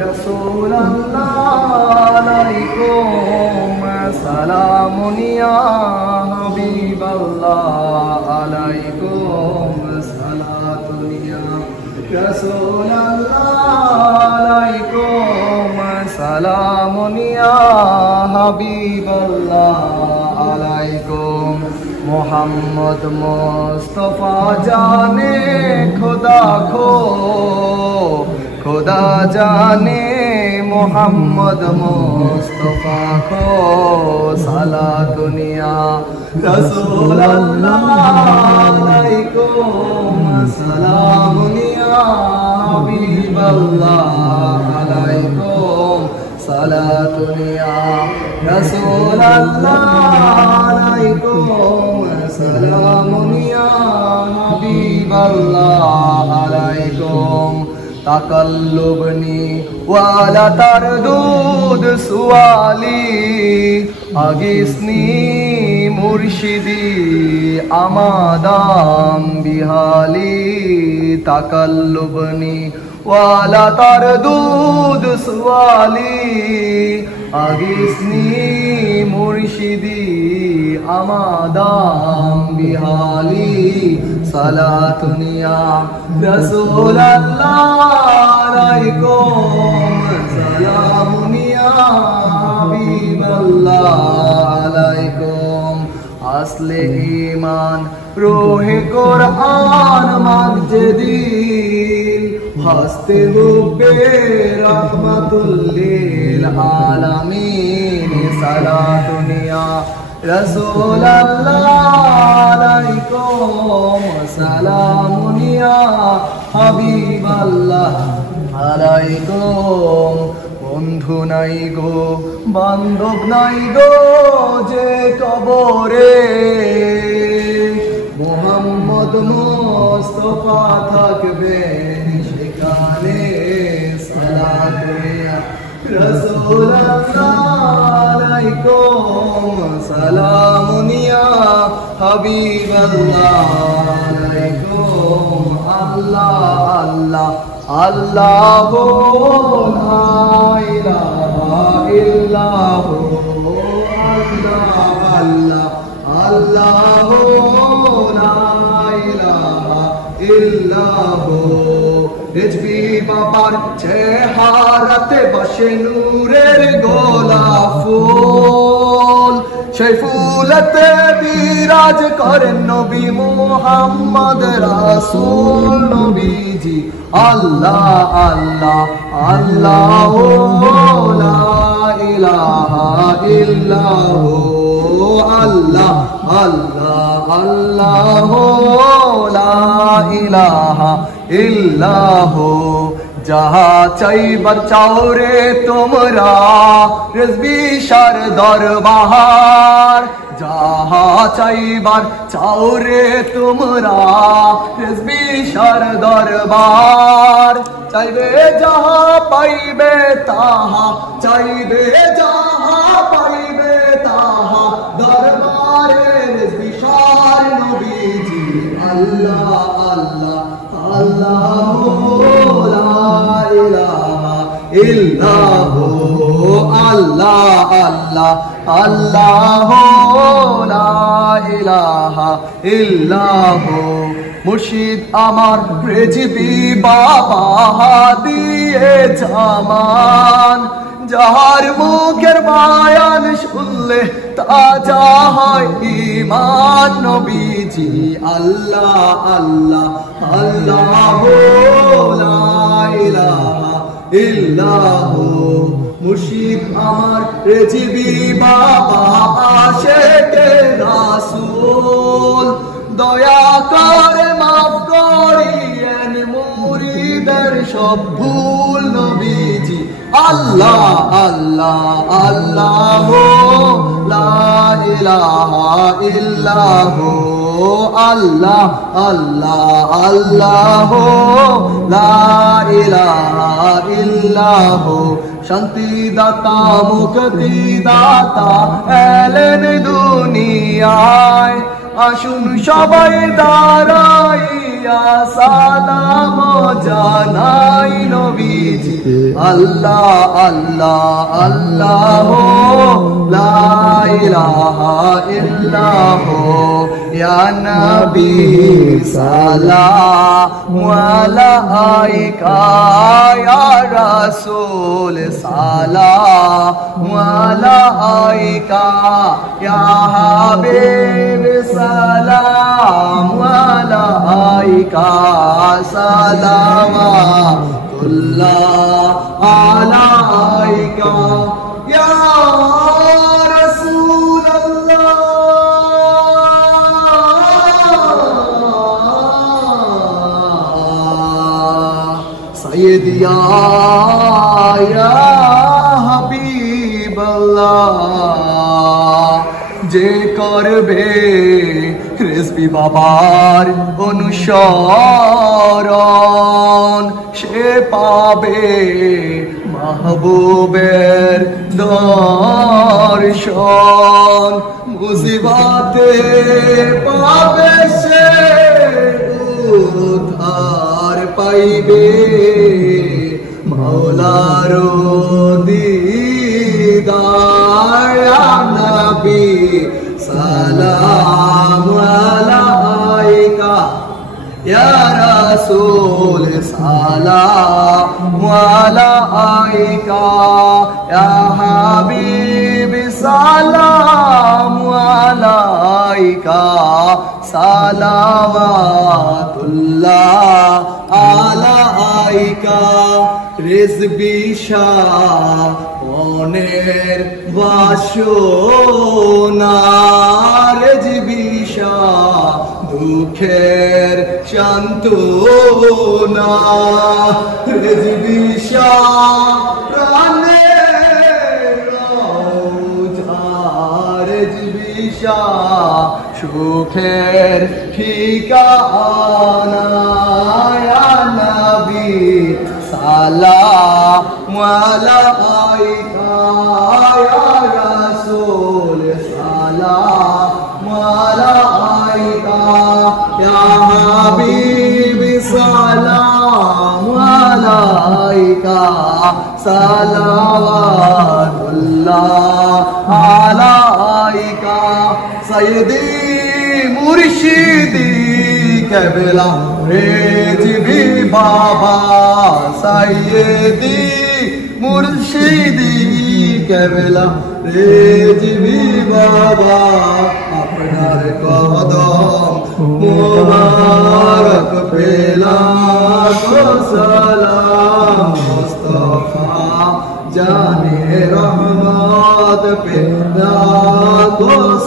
রাসূলুল্লাহ আলাইকুম সালামুন ইয়া হাবিবাল্লাহ আলাইকুম সালাতুন ইয়া রাসূলুল্লাহ আলাইকুম সালামুন ইয়া হাবিবাল্লাহ আলাইকুম মোহাম্মদ মুস্তাফা জানে খোদা खुदा जाने मोहम्मद मुस्तफा को साला दुनिया रसूल अल्लाह अलैकुम सलाम या हबीब अल्लाह अलैकुम सलातुन या रसूल अल्लाह अलैकुम सलाम या हबीब अल्लाह अलैकुम तकल्लुबनी वाला तरदूद सुवाली अगिस्नी मुर्शिदी आमादाम बिहाली तकल्लुबनी वाला तरदूद सुवाली अगिस्नी मुर्शिदी आमादाम बिहाली सलातुन या रसूल अल्लाह अलैकुम सलामुन या हबीब अल्लाह अलैकुम असले ईमान रोहे कुरान मस्जिदीन हस्ते हुब्बे रहमतुल लिल आलमीन सलातुन या रसूल अल्लाह अलैकुम सलामुन या हबीब अल्लाह अलैकुम बंधु नाई गो बान्धव नाई गो जे कबरे मोहम्मद मुस्तफा থাকবেন সেখানে সালাতুন ইয়া রাসূলুল্লাহ আলাইকুম সালামুন ইয়া হাবিবাল্লাহ আলাইকুম আল্লাহ আল্লাহ লা ইলাহা ইল্লাহু আল্লাহ লা ইলাহা ইল্লাহু রিজবি বাবার চেহারাতে বসে নূরের গোলাপ ফুল সেই ফুলেতে বিরাজ করেন নবী মুহাম্মদ রাসূল নবীজি আল্লাহ আল্লাহ আল্লাহ লা ইলাহা ইল্লাহু আল্লাহ আল্লাহ আল্লাহ লা ইলাহা ইল্লাহু जहा चाइबर चाओ रे तुमरा रिज़्वी शर दरबार जहा चाइबर चाओ रे तुमरा रिज़्वी शर दरबार चाइबे जहा पाइबे ताहा चाइबे जहा पाइबे ताहा दरबारे रिज़्वी शर नबीजी अल्लाह अल्लाह अल्लाह इल्लाहु अल्लाह अल्लाह अल्लाह ला इलाहा इल्लाहु मुर्शिद अमर रिज़वी बाबा दिए জামান যাহার মুখের বায়ান শুনলে তাজা হয় ঈমান নবীজি আল্লাহ আল্লাহ আল্লাহ লা ইলাহা ইল্লাহু মুর্শিদ আমার রিজভী বাবা আশিকে রাসূল দয়া করে মাফ করিয়েন মুরিদের সব ভুল নবীজি আল্লাহ আল্লাহ আল্লাহ লা ইলাহা ইল্লাহু আল্লাহ আল্লাহ আল্লাহ লা ইলাহা ইল্লাহু শান্তি দাতা মুক্তি দাতা এলেন দুনিয়ায় আসুন সবাই দাঁড়াইয়া সালাম জানাই নবীজি আল্লাহ আল্লাহ আল্লাহ লা ইলাহা ইল্লাহ ইয়া নবী সালামু আলাইকা ইয়া রাসূল সালামু আলাইকা ইয়া হাবিব সালামু আলাইকা সালাওয়াতুল্লাহ আলাইকা ইয়া রাসূলুল্লাহ সাইয়্যিদি ইয়া হাবিবাল্লাহ যে করবে রেজবি বাবার অনুসরণ সে পাবে মাহবুবের দর্শন মুসিবতে পাবে সে উদ্ধার পাইবে মাওলার দিদার ইয়া নবী সালামু আলাইকা ইয়া রাসূল সালামু আলাইকা ইয়া হাবিব সালামু আলাইকা সালাওয়াতুল্লাহ আলাইকা রিজবি শানের বাসনা রিজবি শাহ দুঃখের শান্তনা রিজবি শাহ প্রাণের রওজা রিজবি শাহ সুখের ঠিকানা ইয়া নবী সালামু আলাইকা ইয়া রাসূল সালামু আলাইকা ইয়া হাবিব সালামু আলাইকা সালাওয়াতুল্লাহ আলাইকা সাইয়্যিদি মুর্শিদি কেবলা রেজবি বাবা সাইয়্যিদি মুর্শিদি কেবলা রেজবি বাবা আপনার কদম মুবারক পেলাম সালাম মুস্তাফা জানে রহমত পেলাম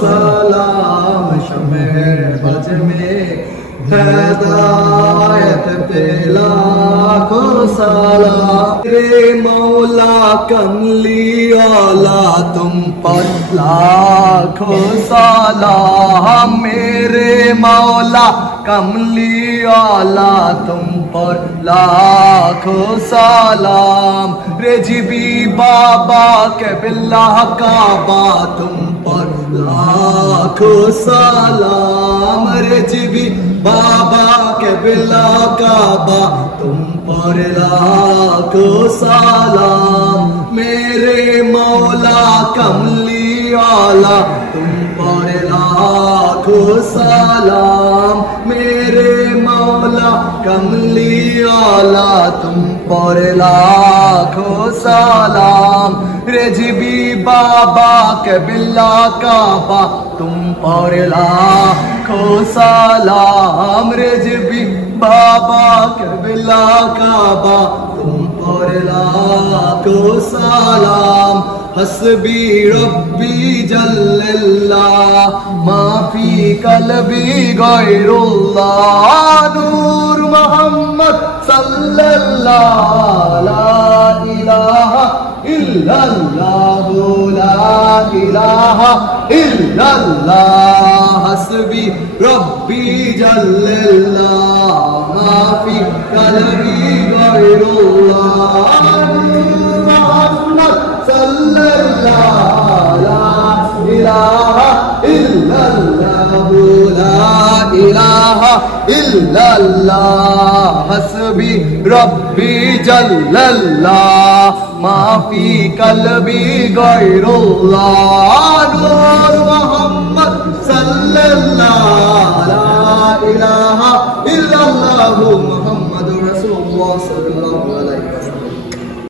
সালাম শমের বজ में हिदायत पे लाखों सलाम तेरे मौला कमली औला तुम पर लाखों सलाम मेरे मौला कमली औला तुम पर लाखों सलाम रेजबी बाबा के बिल्ला काबा तुम पर लाखों सलाम रेजबी बाबा के बिल्ला काबा तुम पर लाखों सलाम मेरे मौला कमली औला तुम पर लाखों सलाम मेरे मौला कमली औला तुम पर लाखों सलाम रेजबी बाबा के बिल्ला काबा तुम पर लाखों सलाम रेजबी बाबा के बिल्ला काबा तुम पर लाखों सलाम हस्बी रब्बी जल्लल्लाह माफी कल्बी गैरुल्लाह नूर मोहम्मद सल्लल्लाह ला इलाहा इल्लल्लाह ला इलाहा इल्लल्लाह हस्बी रब्बी जल्लल्लाह माफी कल्बी गैरुल्लाह मोहम्मद सल्लल्लाह ला इलाहा इल्लल्लाह ইল্লাল্লাহ হাসবি রব্বি জাল্লাল্লাহ মাফি কলবি গায়রুল্লাহ নূর মুহাম্মদ সাল্লাল্লাহ লা ইলাহা ইল্লাল্লাহু